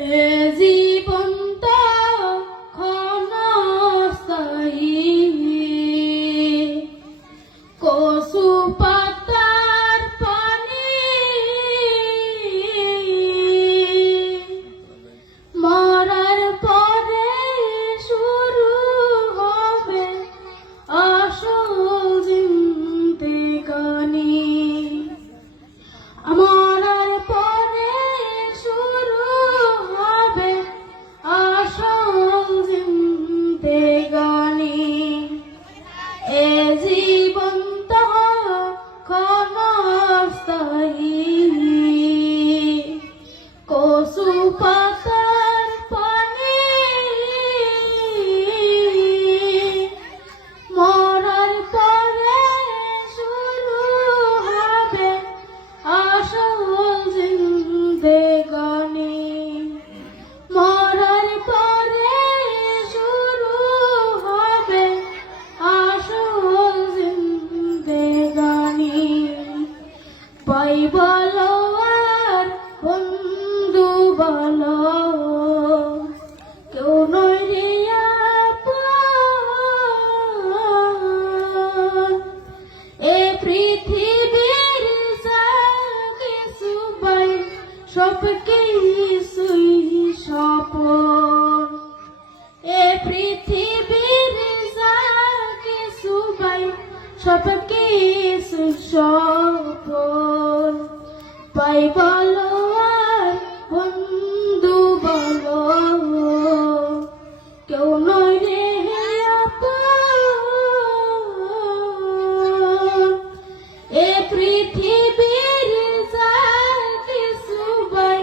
এ জীবন তো ক্ষণস্থায়ী, কচু পাতার পানি মরার পরে শুরু হবে আসল জিন্দেগানি। মরার পরে শুরু হবে আসল জিন্দেগানি। এ জীবন তো ক্ষণস্থায়ী, কচু পাতার পানি মরার পরে শুরু হবে আসল জিন্দেগানি। মরার পরে শুরু হবে আসল জিন্দেগানি। ভাই বলো আর বন্ধু বলো, কেউ নয় রে আপন। এ পৃথিবীর যা কিছু পাই সব কিছুই স্বপন। এ পৃথিবীর যা কিছু পাই সব কিছু স্বপন। পাই বলো আর বন্ধু বলো, কেউ নয় রে আপন। এ পৃথিবীর যা কিছু পাই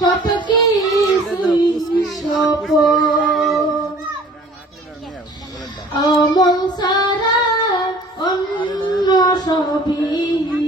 সব কিছুই স্বপন। আমল ছাড়া অন্য সবই